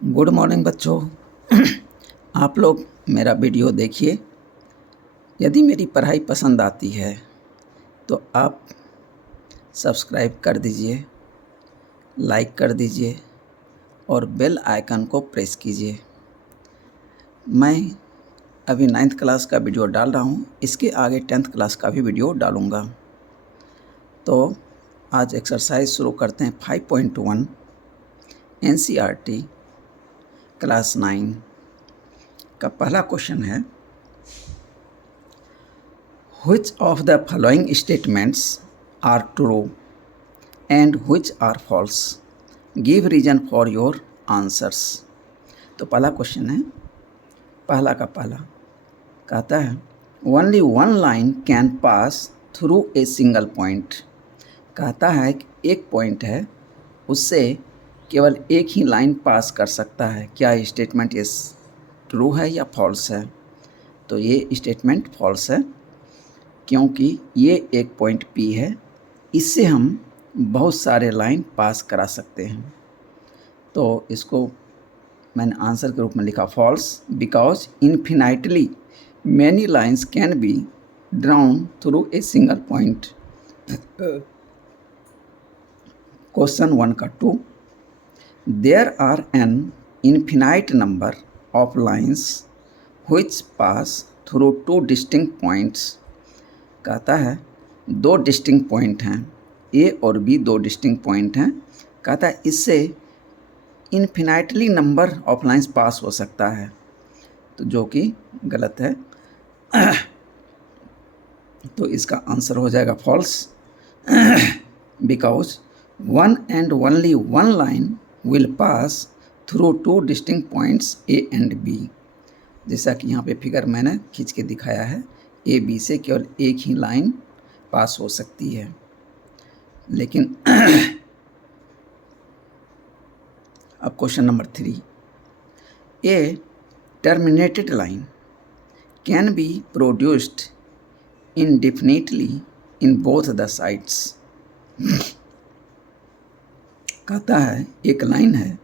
Good morning बच्चों। आप लोग मेरा वीडियो देखिए। यदि मेरी पढ़ाई पसंद आती है तो आप सब्सक्राइब कर दीजिए, लाइक कर दीजिए और बेल आइकन को प्रेस कीजिए। मैं अभी 9th क्लास का वीडियो डाल रहा हूँ, इसके आगे 10th क्लास का भी वीडियो डालूँगा। तो आज एक्सरसाइज शुरू करते हैं। 5.1 NCERT क्लास 9 का पहला क्वेश्चन है, Which of the following statements are true and which are false? Give reason for your answers. तो पहला क्वेश्चन है, पहला का पहला कहता है Only one line can pass through a single point. कहता है कि एक पॉइंट है, उससे केवल एक ही लाइन पास कर सकता है। क्या ये स्टेटमेंट ये ट्रू है या फॉल्स है? तो ये स्टेटमेंट फॉल्स है, क्योंकि ये एक पॉइंट P है, इससे हम बहुत सारे लाइन पास करा सकते हैं। तो इसको मैंने आंसर के रूप में लिखा false, because infinitely many lines can be drawn through a single point. Question 1 का 2, there are an infinite number of lines which pass through two distinct points. कहता है दो डिस्टिंक्ट पॉइंट हैं, ए और बी दो डिस्टिंक्ट पॉइंट हैं। कहता है इससे infinitely number of lines pass हो सकता है, तो जो कि गलत है। तो इसका आंसर हो जाएगा false, because one and only one line will pass through two distinct points A and B. जैसा कि यहाँ पे फिगर मैंने खींच के दिखाया है, ए बी से केवल एक ही लाइन पास हो सकती है। लेकिन अब question number 3, A terminated line can be produced indefinitely in both the sides। कहता है एक लाइन है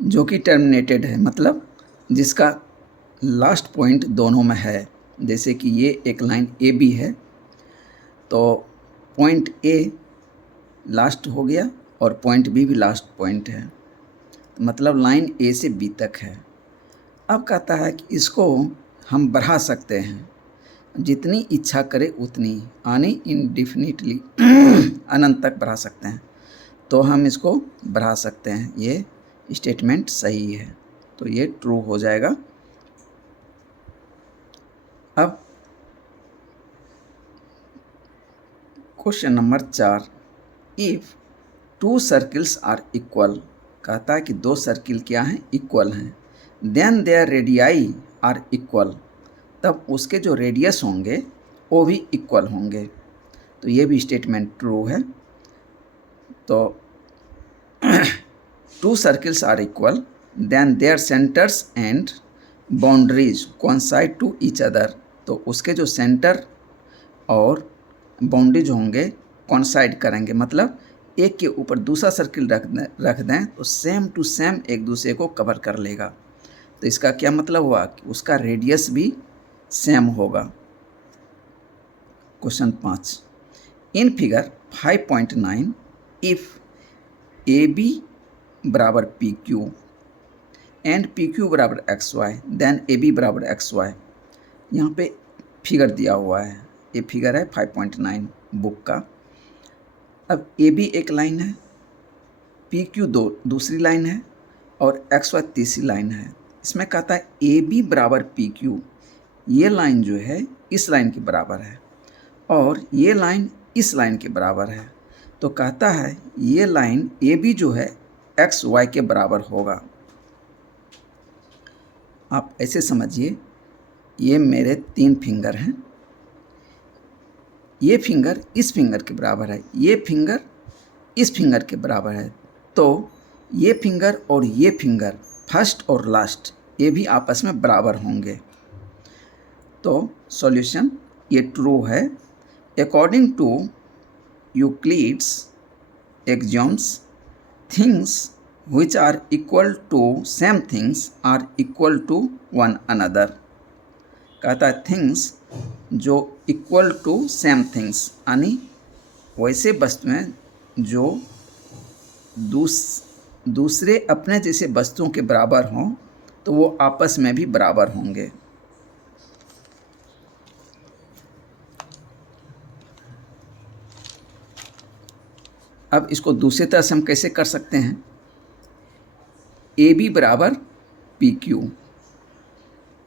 जो कि टर्मिनेटेड है, मतलब जिसका लास्ट पॉइंट दोनों में है। जैसे कि ये एक लाइन ए बी है, तो पॉइंट ए लास्ट हो गया और पॉइंट बी भी लास्ट पॉइंट है, तो मतलब लाइन ए से बी तक है। अब कहता है कि इसको हम बढ़ा सकते हैं, जितनी इच्छा करे उतनी, यानी इनडिफिनिटली अनंत तक बढ़ा सकते हैं। तो हम इसको बढ़ा सकते हैं, ये स्टेटमेंट सही है, तो ये ट्रू हो जाएगा। अब question number 4, if two circles are equal. कहता है कि दो सर्किल क्या हैं, इक्वल हैं। Then their radii are equal, तब उसके जो रेडियस होंगे वो भी इक्वल होंगे, तो ये भी स्टेटमेंट ट्रू है। तो two circles are equal, then their centres and boundaries coincide to each other. तो उसके जो सेंटर और बाउंड्रीज होंगे कोइंसाइड करेंगे, मतलब एक के ऊपर दूसरा सर्किल रख दें तो सेम टू सेम एक दूसरे को कवर कर लेगा। तो इसका क्या मतलब हुआ कि उसका रेडियस भी सेम होगा। Question 5, in figure 5.9 if A B बराबर P Q and P Q बराबर X Y, then A B बराबर एक्स वाई। यहाँ पे फिगर दिया हुआ है, ये फिगर है 5.9 बुक का। अब ए बी एक लाइन है, पी क्यू दूसरी लाइन है और एक्स वाई तीसरी लाइन है। इसमें कहता है ए बी बराबर पी क्यू, ये लाइन जो है इस लाइन के बराबर है और ये लाइन इस लाइन के बराबर है। तो कहता है ये लाइन ए बी जो है एक्स वाई के बराबर होगा। आप ऐसे समझिए, ये मेरे 3 फिंगर हैं, ये फिंगर इस फिंगर के बराबर है, ये फिंगर इस फिंगर के बराबर है। तो ये फिंगर और ये फिंगर फर्स्ट और लास्ट ये भी आपस में बराबर होंगे। तो सॉल्यूशन ये ट्रू है। According to Euclid's axioms, things which are equal to same things are equal to one another। कहता है थिंग्स जो इक्वल टू सेम थिंग्स, यानी वैसे वस्तुएं जो दूसरे अपने जैसे वस्तुओं के बराबर हों तो वो आपस में भी बराबर होंगे। अब इसको दूसरी तरह से हम कैसे कर सकते हैं, ए बी बराबर पी क्यू,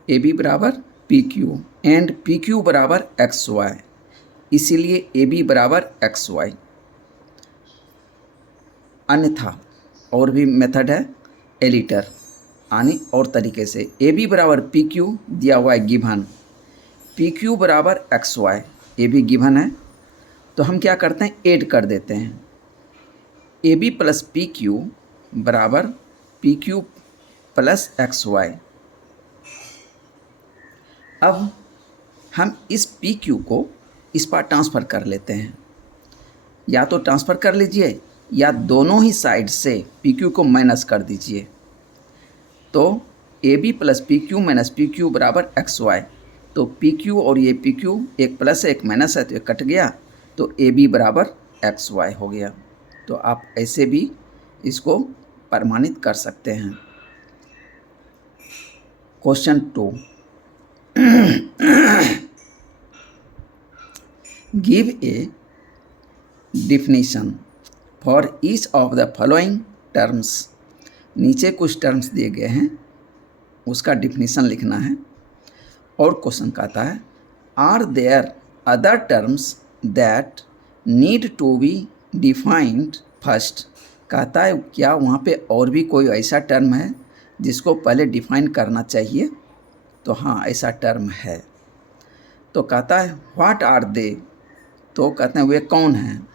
ए बी बराबर P Q and P Q बराबर एक्स वाई, इसीलिए ए बी बराबर एक्स वाई। अन्यथा और भी मेथड है एलिटर, यानी और तरीके से ए बी बराबर पी क्यू दिया हुआ है गिवन, पी क्यू बराबर X Y, A B given है तो हम क्या करते हैं ऐड कर देते हैं, A B plus P Q बराबर P Q plus X Y. अब हम इस पी क्यू को इस पर ट्रांसफ़र कर लेते हैं, या तो ट्रांसफ़र कर लीजिए या दोनों ही साइड से पी क्यू को माइनस कर दीजिए। तो A B plus P Q minus P Q बराबर एक्स वाई, तो पी क्यू और ये पी क्यू एक प्लस है एक माइनस है तो ये कट गया, तो ए बी बराबर एक्स वाई हो गया। तो आप ऐसे भी इसको प्रमाणित कर सकते हैं। Question 2, give a definition for each of the following terms. नीचे कुछ टर्म्स दिए गए हैं, उसका डिफिनीशन लिखना है। और क्वेश्चन कहता है are there other terms that need to be defined first. कहता है क्या वहाँ पे और भी कोई ऐसा टर्म है जिसको पहले डिफाइन करना चाहिए, तो हाँ ऐसा टर्म है। तो कहता है व्हाट आर दे, तो कहते हैं वे कौन हैं,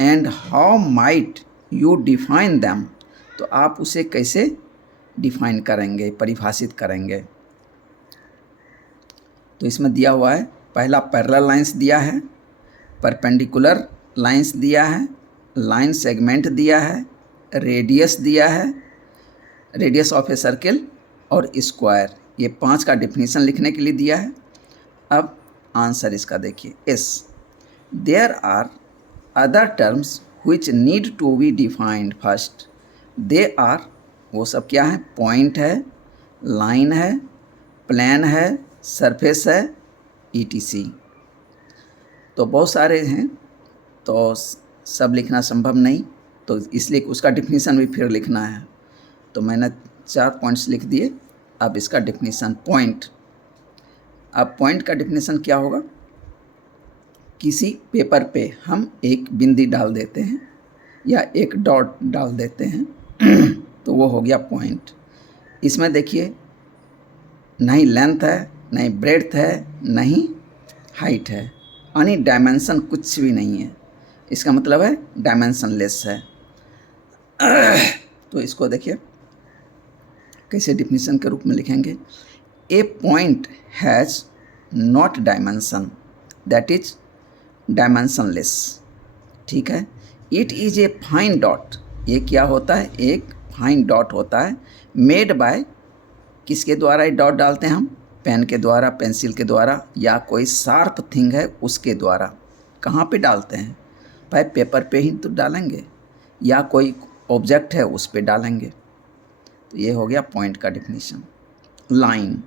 and how might you define them, तो आप उसे कैसे डिफाइन करेंगे, परिभाषित करेंगे। तो इसमें दिया हुआ है पहला पैरेलल लाइंस दिया है, परपेंडिकुलर लाइंस दिया है, लाइन सेगमेंट दिया है, रेडियस दिया है, रेडियस ऑफ ए सर्किल और स्क्वायर, ये 5 का डिफिनीशन लिखने के लिए दिया है। अब आंसर इसका देखिए yes, there are other terms which need to be defined first. They are, वो सब क्या है, पॉइंट है, लाइन है, प्लेन है, सरफेस है, ETC। तो बहुत सारे हैं तो सब लिखना संभव नहीं, तो इसलिए उसका डिफिनीशन भी फिर लिखना है। तो मैंने 4 पॉइंट्स लिख दिए। अब इसका डिफिनीशन पॉइंट, अब पॉइंट का डिफिनीशन क्या होगा, किसी पेपर पे हम एक बिंदी डाल देते हैं या एक डॉट डाल देते हैं तो वो हो गया पॉइंट। इसमें देखिए नहीं लेंथ है, नहीं ब्रेड्थ है, नहीं हाइट है, यानी डायमेंशन कुछ भी नहीं है, इसका मतलब है डायमेंशनलेस है। तो इसको देखिए कैसे डिफिनीशन के रूप में लिखेंगे, a point has not dimension that is dimensionless. ठीक है, it is a fine dot, ये क्या होता है, एक फाइन डॉट होता है, मेड बाय, किसके द्वारा ये डॉट डालते हैं हम, पेन के द्वारा, पेंसिल के द्वारा, या कोई शार्प थिंग है उसके द्वारा। कहाँ पे डालते हैं भाई, पेपर पे ही तो डालेंगे, या कोई ऑब्जेक्ट है उस पे डालेंगे। तो ये हो गया पॉइंट का definition. Line,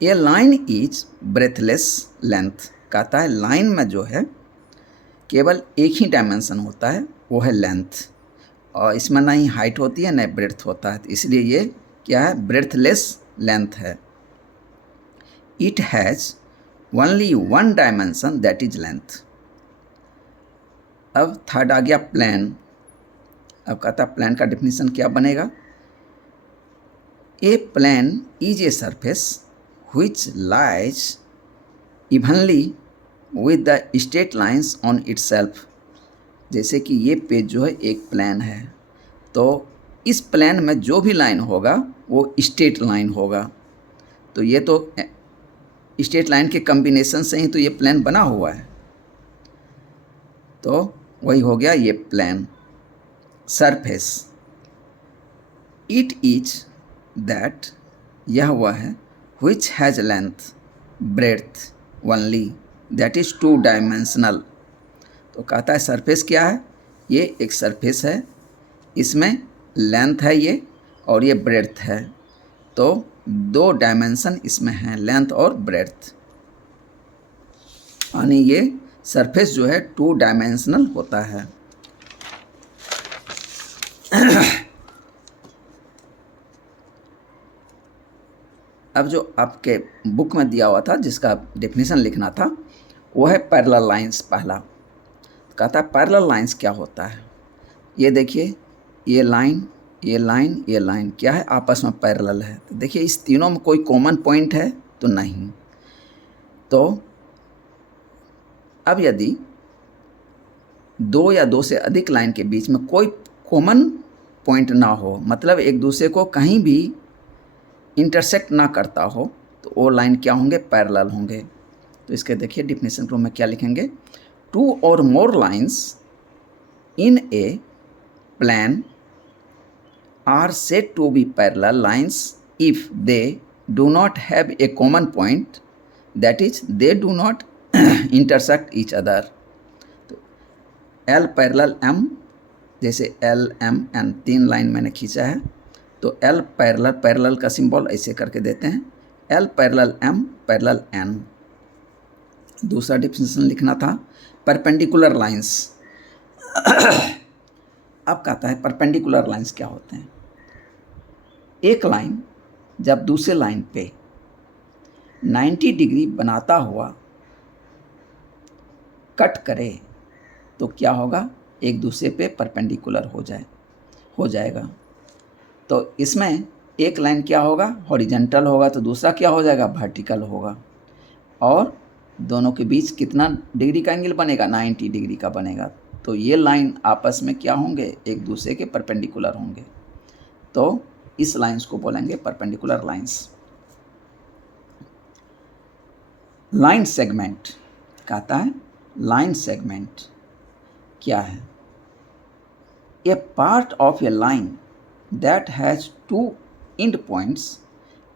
A line is breathless length, कहता है लाइन में जो है केवल एक ही डायमेंशन होता है, वो है लेंथ, और इसमें ना ही हाइट होती है ना ब्रेड्थ होता है, तो इसलिए ये क्या है, ब्रेथलेस लेंथ है। It has only one dimension that is length. अब थर्ड आ गया प्लेन। अब कहता है प्लेन का डिफिनीशन क्या बनेगा, a plane is a surface which lies evenly with the straight lines on itself। जैसे कि ये पेज जो है एक प्लेन है, तो इस प्लेन में जो भी लाइन होगा वो स्ट्रेट लाइन होगा। तो ये तो स्ट्रेट लाइन के कम्बिनेशन से ही तो ये प्लेन बना हुआ है, तो वही हो गया ये plane. Surface, it is that, यह वह है, which has length breadth only, that is two dimensional. तो कहता है सरफेस क्या है, ये एक सरफेस है, इसमें लेंथ है ये और ये ब्रेथ है, तो दो डायमेंशन इसमें हैं, लेंथ और ब्रेथ, यानी ये सरफेस जो है टू डायमेंशनल होता है। अब जो आपके बुक में दिया हुआ था जिसका डेफिनेशन लिखना था वो है पैरेलल लाइंस। पहला कहता है पैरेलल लाइंस क्या होता है, ये देखिए ये लाइन ये लाइन ये लाइन क्या है, आपस में पैरेलल है। तो देखिए इस तीनों में कोई कॉमन पॉइंट है तो नहीं। तो अब यदि दो या दो से अधिक लाइन के बीच में कोई कॉमन पॉइंट ना हो, मतलब एक दूसरे को कहीं भी इंटरसेक्ट ना करता हो, तो वो लाइन क्या होंगे, पैरेलल होंगे। तो इसके देखिए डिफिनेशन रूम में क्या लिखेंगे, टू और more lines in a plane are said to be parallel lines if they do not have a common point, that is they do not intersect each other. तो L parallel M, जैसे L M N तीन line मैंने खींचा है, तो L parallel, parallel का symbol ऐसे करके देते हैं, L parallel M parallel N. दूसरा डिफिनेशन लिखना था परपेंडिकुलर लाइंस। अब कहता है परपेंडिकुलर लाइंस क्या होते हैं, एक लाइन जब दूसरे लाइन पे 90 डिग्री बनाता हुआ कट करे तो क्या होगा, एक दूसरे पे परपेंडिकुलर हो जाएगा। तो इसमें एक लाइन क्या होगा, हॉरिजॉन्टल होगा, तो दूसरा क्या हो जाएगा, वर्टिकल होगा। और दोनों के बीच कितना डिग्री का एंगल बनेगा, 90 डिग्री का बनेगा। तो ये लाइन आपस में क्या होंगे, एक दूसरे के परपेंडिकुलर होंगे। तो इस लाइंस को बोलेंगे परपेंडिकुलर लाइंस। लाइन सेगमेंट कहता है, लाइन सेगमेंट क्या है, a part of a line that has two end points.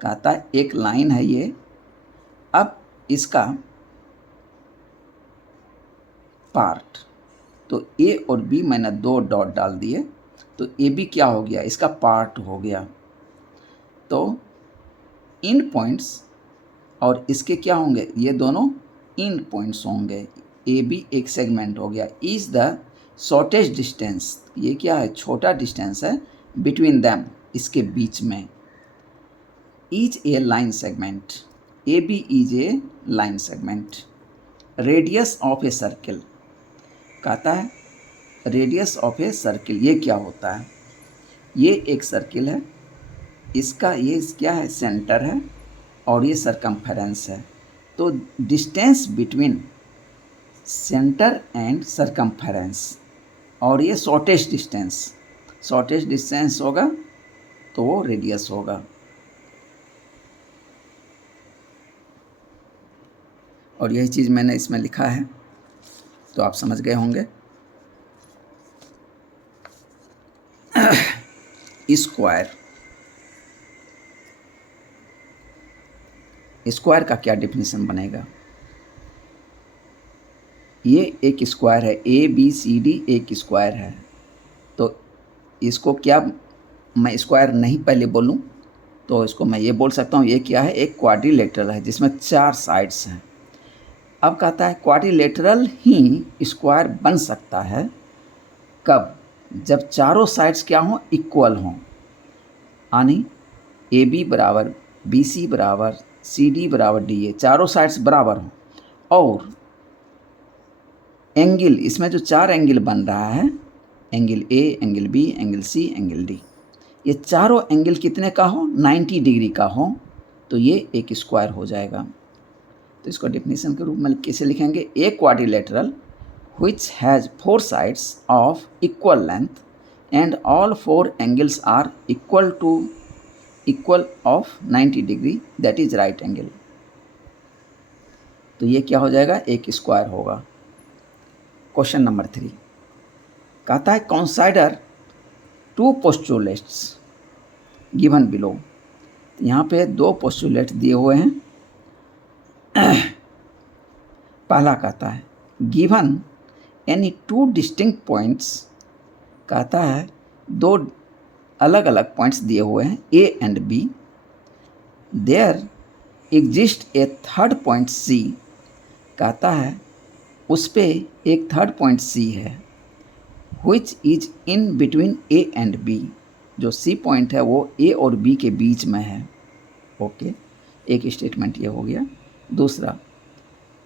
कहता है एक लाइन है ये, अब इसका पार्ट, तो ए और बी मैंने दो डॉट डाल दिए, तो ए बी क्या हो गया, इसका पार्ट हो गया। तो एंड पॉइंट्स और इसके क्या होंगे, ये दोनों एंड पॉइंट्स होंगे, ए बी एक सेगमेंट हो गया। इज द शॉर्टेस्ट डिस्टेंस, ये क्या है, छोटा डिस्टेंस है, बिटवीन दैम, इसके बीच में। Is a line segment, A B is a line segment. Radius of a circle कहता है, रेडियस ऑफ ए सर्किल ये क्या होता है, ये एक सर्किल है, इसका ये क्या है, सेंटर है और ये सरकमफेरेंस है। तो distance between centre and circumference, और ये शॉर्टेस्ट डिस्टेंस होगा तो वो रेडियस होगा। और यही चीज़ मैंने इसमें लिखा है, तो आप समझ गए होंगे। स्क्वायर का क्या डिफिनीशन बनेगा, ये एक स्क्वायर है, ए बी सी डी एक स्क्वायर है। तो इसको क्या मैं स्क्वायर नहीं पहले बोलूं, तो इसको मैं ये बोल सकता हूँ, ये क्या है, एक क्वाड्रिलेटरल है जिसमें 4 साइड्स हैं। अब कहता है क्वाड्रिलेटरल ही स्क्वायर बन सकता है कब, जब चारों साइड्स क्या हों, इक्वल हों, यानी ए बी बराबर बी सी बराबर सी डी बराबर डी, ये चारों साइड्स बराबर हों। और एंगल, इसमें जो 4 एंगल बन रहा है, angle A, angle B, angle C, angle D, ये चारों एंगल कितने का हो, 90 डिग्री का हो, तो ये एक स्क्वायर हो जाएगा। तो इसको डेफिनेशन के रूप में कैसे लिखेंगे, a quadrilateral which has 4 sides of equal length and all 4 angles are equal of 90 degree, that is right angle। तो ये क्या हो जाएगा, एक स्क्वायर होगा। क्वेश्चन नंबर 3 कहता है कंसीडर 2 पोस्टुलेट्स गिवन बिलो। यहाँ पे दो पोस्टुलेट दिए हुए हैं। पहला कहता है given any two distinct points, कहता है दो अलग अलग पॉइंट्स दिए हुए हैं A and B, there exist a third point C, कहता है उस पे एक थर्ड पॉइंट सी है, which is in between A and B, जो सी पॉइंट है वो ए और बी के बीच में है। ओके, एक स्टेटमेंट ये हो गया। दूसरा,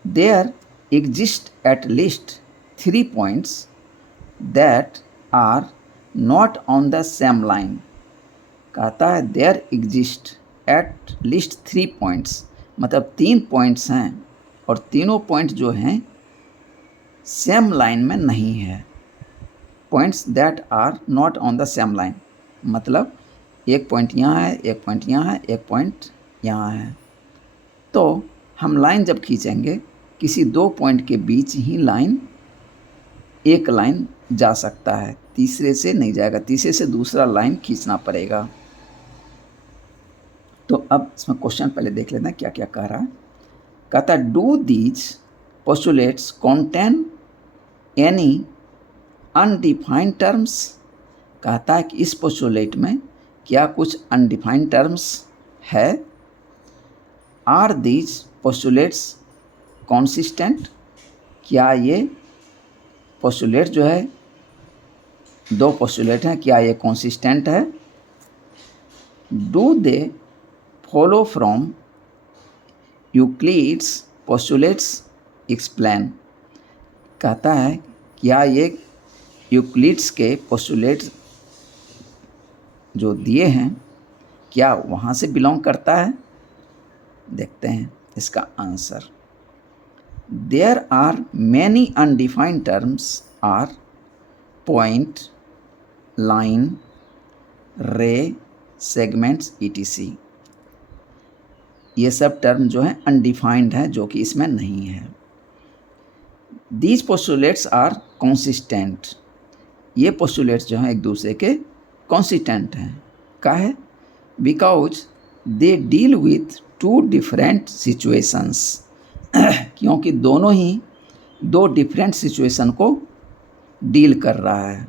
there exist at least 3 points that are not on the same line, कहता है there exist at least 3 points, मतलब 3 पॉइंट्स हैं और तीनों पॉइंट जो हैं सेम लाइन में नहीं है। Points that are not on the same line, मतलब एक पॉइंट यहाँ है, एक पॉइंट यहाँ है, एक पॉइंट यहाँ है। तो हम लाइन जब खींचेंगे किसी दो पॉइंट के बीच ही लाइन, एक लाइन जा सकता है, तीसरे से नहीं जाएगा, तीसरे से दूसरा लाइन खींचना पड़ेगा। तो अब इसमें क्वेश्चन पहले देख लेते हैं क्या क्या कह रहा है। कहता है do these postulates contain any undefined terms, कहता है कि इस पोस्टुलेट में क्या कुछ अनडिफाइंड टर्म्स है। आर दीज पोस्टुलेट्स कॉन्सिस्टेंट, क्या ये पोस्टुलेट जो है, दो पोस्टुलेट हैं, क्या ये कॉन्सिस्टेंट है। Do they follow from Euclid's postulates explain, कहता है क्या ये यूक्लिड्स के पोस्टुलेट्स जो दिए हैं क्या वहाँ से बिलोंग करता है। देखते हैं इसका answer. There are many undefined terms are point, line, ray, segments etc। ये सब टर्म जो है अनडिफाइंड है, जो कि इसमें नहीं है। दीज पोस्टुलेट्स आर कॉन्सिस्टेंट, ये पोस्टुलेट्स जो हैं एक दूसरे के कॉन्सिस्टेंट हैं। का है because they deal with to different situations, क्योंकि दोनों ही दो डिफरेंट सिचुएशन को डील कर रहा है।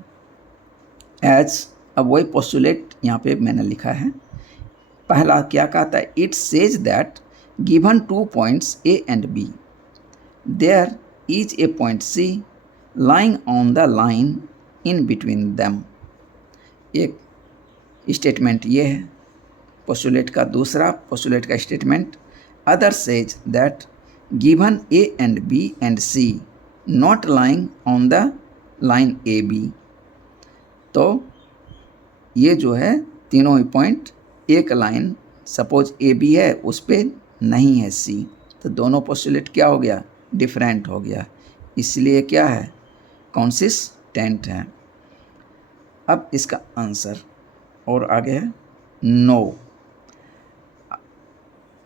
एज, अब वही पोस्टुलेट यहाँ पे मैंने लिखा है। पहला क्या कहता है, it says that given 2 points A and B, there is a point C lying on the line in between them. एक स्टेटमेंट ये है पोस्टुलेट का। दूसरा पोस्टुलेट का statement, other says that given A and B and C not lying on the line A B. तो ये जो है तीनों ही पॉइंट एक लाइन, सपोज ए बी है, उस पर नहीं है सी, तो दोनों पोस्टुलेट क्या हो गया, डिफरेंट हो गया, इसलिए क्या है, कॉन्सिस्टेंट है। अब इसका आंसर और आगे है no.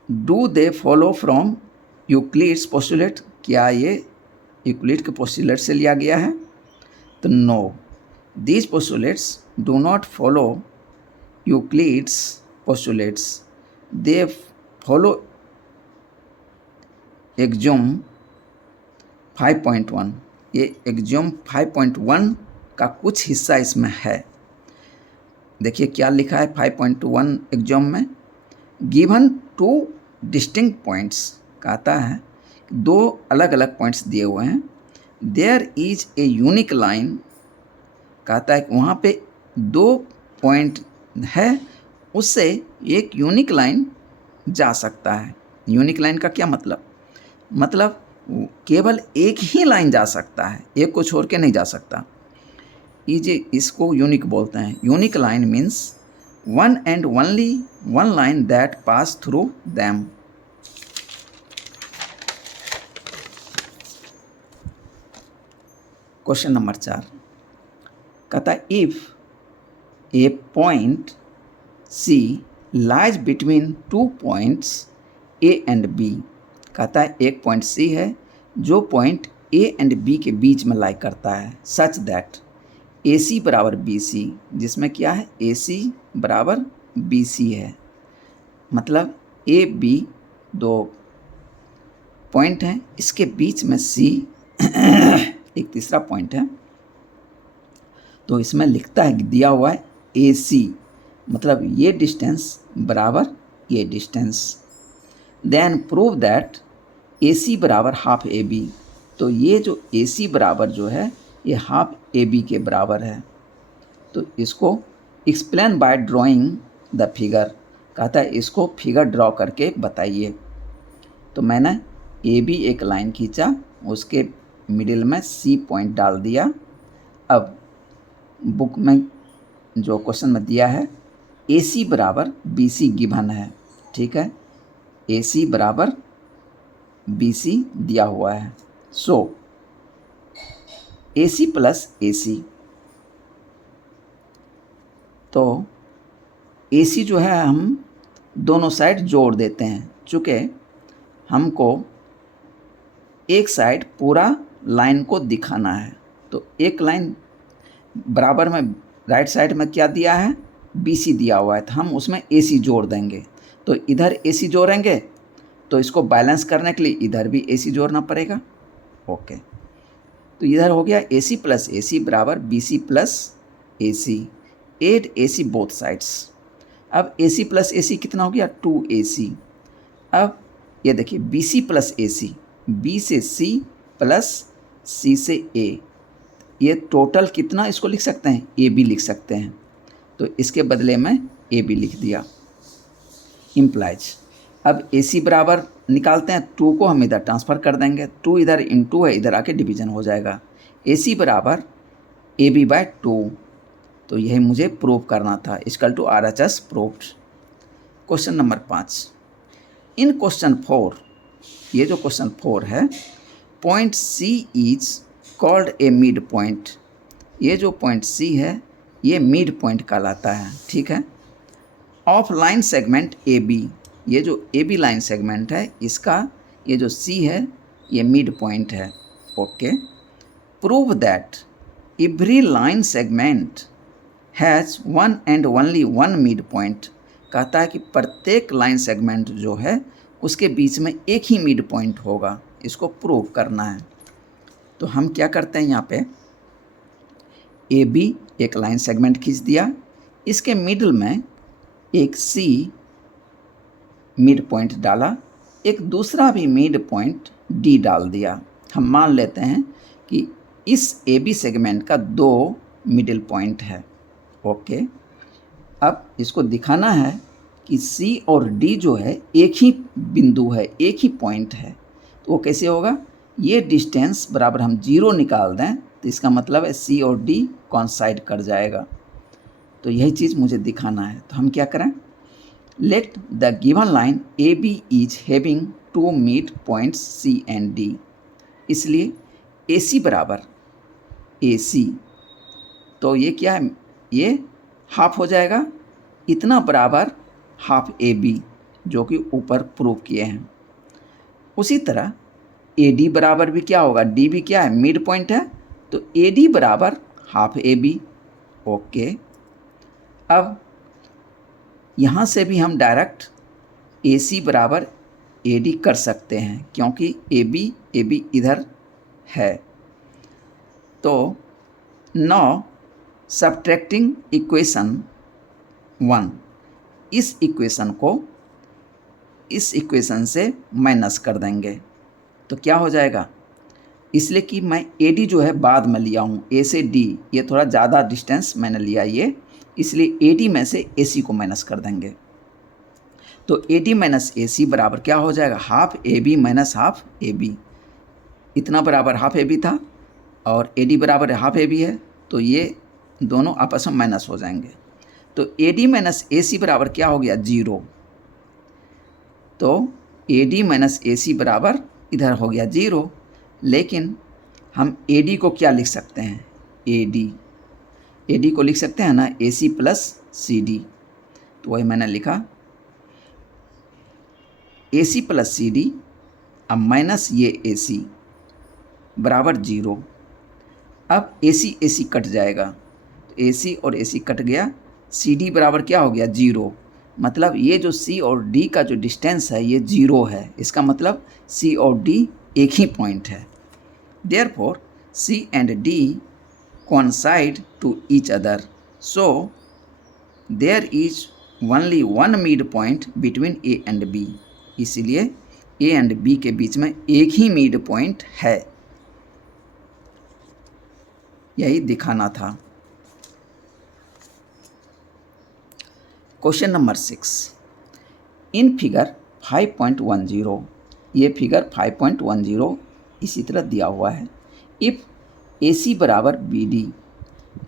Do they follow from Euclid's postulate, क्या ये यूक्लिड के पोस्टुलेट से लिया गया है, तो no. These postulates do not follow Euclid's postulates, they follow axiom 5.1। ये एक्सियोम 5.1 का कुछ हिस्सा इसमें है। देखिए क्या लिखा है 5.1 एक्सियोम में, गिवन 2 डिस्टिंक्ट पॉइंट्स, कहता है दो अलग अलग पॉइंट्स दिए हुए हैं, there is a unique line, कहता है कि वहाँ पे 2 पॉइंट है, उससे एक यूनिक लाइन जा सकता है। यूनिक लाइन का क्या मतलब केवल एक ही लाइन जा सकता है, एक को छोड़ के नहीं जा सकता, इसको यूनिक बोलते हैं। Unique line means one and only one line that pass through them. Question number 4 कहता है if a point C lies between 2 points A and B, कहता है एक पॉइंट सी है जो पॉइंट ए एंड बी के बीच में लाई करता है, सच दैट ए सी बराबर बी सी, जिसमें क्या है ए सी बराबर बी सी है, मतलब ए बी दो पॉइंट हैं, इसके बीच में सी एक तीसरा पॉइंट है। तो इसमें लिखता है, दिया हुआ है ए सी, मतलब ये डिस्टेंस बराबर ये डिस्टेंस। देन प्रूव दैट ए सी बराबर हाफ ए बी। तो ये जो ए सी बराबर जो है ये हाफ ए बी के बराबर है। तो इसको explain by drawing the figure, कहता है इसको फिगर ड्रॉ करके बताइए। तो मैंने ए बी एक लाइन खींचा, उसके मिडिल में सी पॉइंट डाल दिया। अब बुक में जो क्वेश्चन में दिया है ए सी बराबर बी सी गिवन है, ठीक है, ए सी बराबर बी सी दिया हुआ है। सो ए सी प्लस ए सी, तो ए सी जो है हम दोनों साइड जोड़ देते हैं। चूँकि हमको एक साइड पूरा लाइन को दिखाना है, तो एक लाइन बराबर में राइट साइड में क्या दिया है, बी सी दिया हुआ है, तो हम उसमें ए सी जोड़ देंगे। तो इधर ए सी जोड़ेंगे तो इसको बैलेंस करने के लिए इधर भी ए सी जोड़ना पड़ेगा। ओके, तो इधर हो गया ए सी प्लस ए सी बराबर बी सी प्लस ए सी। एड ए सी बोथ साइड्स। अब ए सी प्लस ए सी कितना हो गया, 2AC। अब ये देखिए बी सी प्लस ए सी, बी से सी प्लस सी से ए, ये टोटल कितना इसको लिख सकते हैं, ए बी लिख सकते हैं। तो इसके बदले में ए बी लिख दिया, इम्प्लाइज। अब ए सी बराबर निकालते हैं, 2 को हम इधर ट्रांसफ़र कर देंगे, 2 इधर इंटू है, इधर आके डिवीज़न हो जाएगा। ए सी बराबर ए बी बाय 2। तो यही मुझे प्रूव करना था, equal to RHS proved. Question number 5। In question 4, ये जो क्वेश्चन 4 है, point C is called a midpoint. ये जो पॉइंट सी है ये मिड पॉइंट कहलाता है, ठीक है, of line segment A B. ये जो ए बी लाइन सेगमेंट है इसका ये जो सी है ये मिड पॉइंट है। Okay, prove that every line segment has one and only one mid point. कहता है कि प्रत्येक लाइन सेगमेंट जो है उसके बीच में एक ही मिड पॉइंट होगा, इसको प्रूव करना है। तो हम क्या करते हैं, यहाँ पे ए बी एक लाइन सेगमेंट खींच दिया, इसके मिडल में एक सी मिड पॉइंट डाला, एक दूसरा भी मिड पॉइंट डी डाल दिया। हम मान लेते हैं कि इस ए बी सेगमेंट का 2 मिडिल पॉइंट है। ओके, अब इसको दिखाना है कि सी और डी जो है एक ही बिंदु है, एक ही पॉइंट है। तो वो कैसे होगा, ये डिस्टेंस बराबर हम 0 निकाल दें तो इसका मतलब है सी और डी कॉन्साइड कर जाएगा। तो यही चीज़ मुझे दिखाना है। तो हम क्या करें, let the given line A B is having 2 midpoints C and D. इसलिए ए सी बराबर ए सी, तो ये क्या है, ये हाफ हो जाएगा, इतना बराबर हाफ ए बी, जो कि ऊपर प्रूव किए हैं। उसी तरह ए डी बराबर भी क्या होगा, डी भी क्या है, मिड पॉइंट है, तो ए डी बराबर हाफ ए बी। ओके, अब यहाँ से भी हम डायरेक्ट ए सी बराबर ए डी कर सकते हैं, क्योंकि ए बी इधर है। तो नाउ सब्ट्रैक्टिंग इक्वेशन 1, इस इक्वेशन को इस इक्वेशन से माइनस कर देंगे तो क्या हो जाएगा, इसलिए कि मैं ए डी जो है बाद में लिया हूँ, ए से डी ये थोड़ा ज़्यादा डिस्टेंस मैंने लिया ये, इसलिए ए डी में से ए सी को माइनस कर देंगे। तो ए डी माइनस ए सी बराबर क्या हो जाएगा, half A B minus half A B. इतना बराबर हाफ ए बी था और ए डी बराबर हाफ ए बी है, तो ये दोनों आपस में माइनस हो जाएंगे। तो ए डी माइनस ए सी बराबर क्या हो गया, 0। तो ए डी माइनस ए सी बराबर इधर हो गया 0, लेकिन हम ए डी को क्या लिख सकते हैं, ए डी को लिख सकते हैं ना, ए सी प्लस सी डी। तो वही मैंने लिखा ए सी प्लस सी डी, अब माइनस ये ए सी बराबर 0। अब ए सी कट जाएगा, तो ए सी और ए सी कट गया, सी डी बराबर क्या हो गया, 0। मतलब ये जो सी और डी का जो डिस्टेंस है ये 0 है, इसका मतलब सी और डी एक ही पॉइंट है। Therefore C and D coincide to each other, so there is only one midpoint between A and B। इसलिए A एंड B के बीच में एक ही मिड पॉइंट है, यही दिखाना था। क्वेश्चन नंबर 6, इन फिगर 5.10, ये फिगर 5.10 इसी तरह दिया हुआ है। इफ़ AC बराबर BD,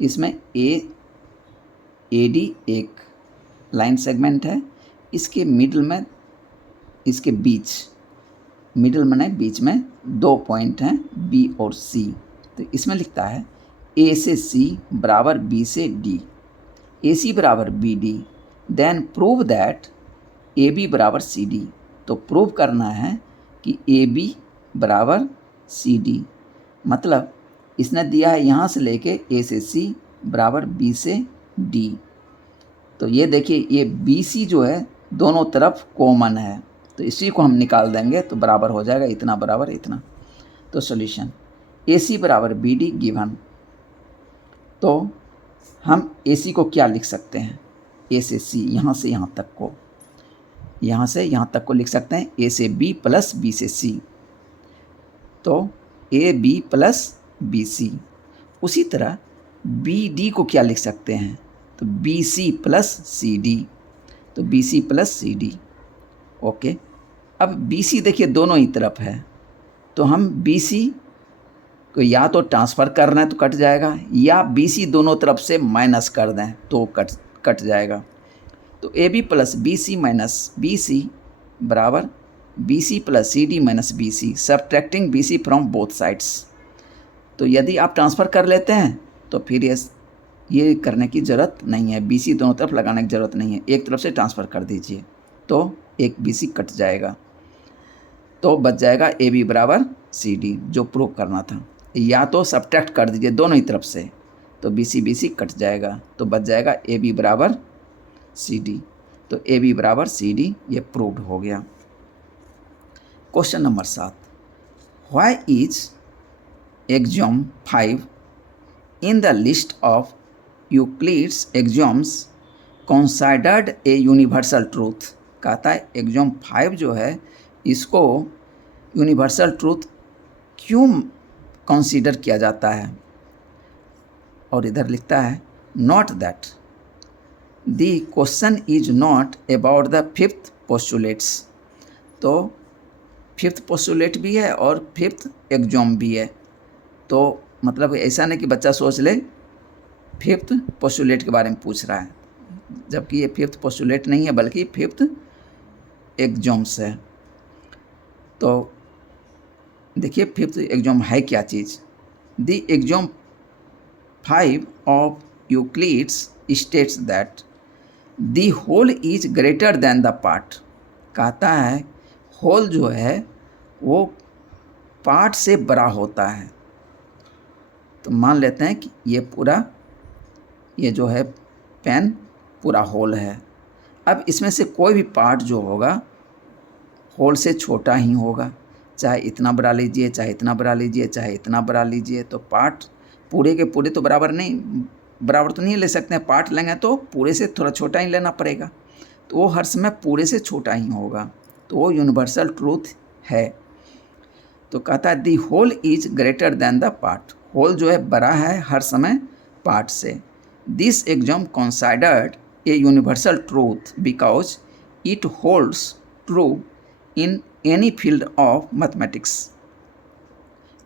इसमें AD एक लाइन सेगमेंट है, इसके मिडल में, इसके बीच, मिडल में बीच में 2 पॉइंट हैं B और C। तो इसमें लिखता है A से C बराबर B से D, AC बराबर BD, then prove that AB बराबर CD। तो प्रूव करना है कि AB बराबर CD, मतलब इसने दिया है यहाँ से लेके A से C बराबर B से D। तो ये देखिए ये BC जो है दोनों तरफ कॉमन है, तो इसी को हम निकाल देंगे तो बराबर हो जाएगा इतना बराबर इतना। तो सॉल्यूशन AC बराबर BD गिवन, तो हम AC को क्या लिख सकते हैं, A से C, यहाँ से यहाँ तक को, यहाँ से यहाँ तक को लिख सकते हैं A से B प्लस B से C, तो AB प्लस BC। उसी तरह BD को क्या लिख सकते हैं, तो BC प्लस CD, तो BC प्लस CD। ओके, अब BC देखिए दोनों ही तरफ है, तो हम BC को या तो ट्रांसफ़र करना है तो कट जाएगा, या BC दोनों तरफ से माइनस कर दें तो कट जाएगा। तो AB plus BC minus BC बराबर BC plus CD minus BC, subtracting BC from both sides. तो यदि आप ट्रांसफ़र कर लेते हैं तो फिर ये करने की ज़रूरत नहीं है, BC दोनों तरफ लगाने की ज़रूरत नहीं है, एक तरफ से ट्रांसफ़र कर दीजिए तो एक BC कट जाएगा, तो बच जाएगा AB बराबर CD जो प्रूव करना था। या तो सब्ट्रैक्ट कर दीजिए दोनों ही तरफ से, तो BC कट जाएगा, तो बच जाएगा AB बराबर CD, तो AB बराबर CD ये प्रूव्ड हो गया। Question number 7, why is axiom 5 in the list of Euclid's axioms considered a universal truth. कहता है एक्सियम 5 जो है इसको यूनिवर्सल ट्रूथ क्यों कंसीडर किया जाता है, और इधर लिखता है note that the question is not about the fifth postulates. तो फिफ्थ पोस्टुलेट भी है और फिफ्थ एक्सियम भी है, तो मतलब ऐसा नहीं कि बच्चा सोच ले फिफ्थ पोस्टुलेट के बारे में पूछ रहा है, जबकि ये फिफ्थ पोस्टुलेट नहीं है बल्कि फिफ्थ एक्सियम्स है। तो देखिए फिफ्थ एक्सियम है क्या चीज़, the axiom 5 of Euclid's states that the whole is greater than the part. कहता है होल जो है वो पार्ट से बड़ा होता है। तो मान लेते हैं कि ये पूरा, ये जो है पेन पूरा होल है, अब इसमें से कोई भी पार्ट जो होगा होल से छोटा ही होगा, चाहे इतना बड़ा लीजिए, चाहे इतना बड़ा लीजिए, चाहे इतना बड़ा लीजिए, तो पार्ट पूरे के पूरे तो बराबर तो नहीं ले सकते हैं, पार्ट लेंगे तो पूरे से थोड़ा छोटा ही लेना पड़ेगा, तो वो हर समय पूरे से छोटा ही होगा, तो वो यूनिवर्सल ट्रूथ है। तो कहता है the whole is greater than the part, whole जो है बड़ा है हर समय पार्ट से। This axiom considered a universal truth because it holds true in any field of mathematics.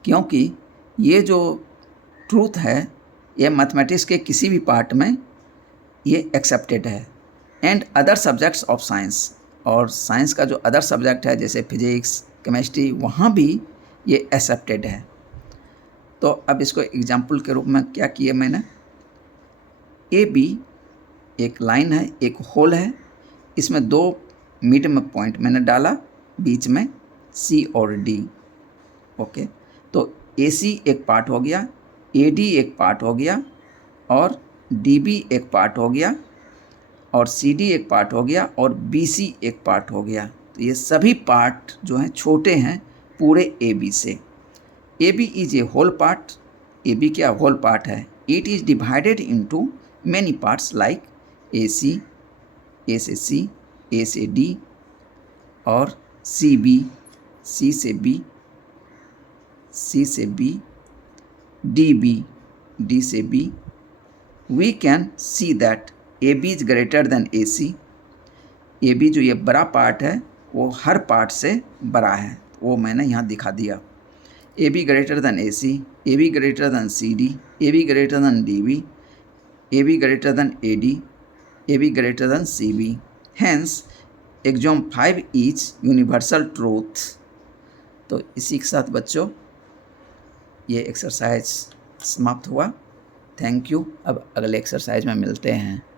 क्योंकि ये जो ट्रूथ है ये मैथमेटिक्स के किसी भी पार्ट में ये एक्सेप्टेड है, and other subjects of science, और साइंस का जो अदर सब्जेक्ट है जैसे फिजिक्स केमिस्ट्री वहाँ भी ये एक्सेप्टेड है। तो अब इसको एग्जाम्पल के रूप में क्या किया मैंने, ए बी एक लाइन है, एक होल है, इसमें 2 मिड में पॉइंट मैंने डाला, बीच में सी और डी। ओके, तो ए सी एक पार्ट हो गया, ए डी एक पार्ट हो गया और डी बी एक पार्ट हो गया, और CD एक पार्ट हो गया और BC एक पार्ट हो गया। तो ये सभी पार्ट जो हैं छोटे हैं पूरे AB से। AB is a whole part. AB क्या होल पार्ट है? It is divided into many parts like AC, A से C, A से D और CB, C से B, C से B, DB, D से B. We can see that AB is greater than AC. AB जो ये बड़ा पार्ट है वो हर पार्ट से बड़ा है, वो मैंने यहाँ दिखा दिया। AB greater than AC, AB greater than CD, AB greater than DB, AB greater than AD, AB greater than CB. Hence, exam 5 is universal truth. तो इसी के साथ बच्चों ये एक्सरसाइज समाप्त हुआ। Thank you. अब अगले एक्सरसाइज में मिलते हैं।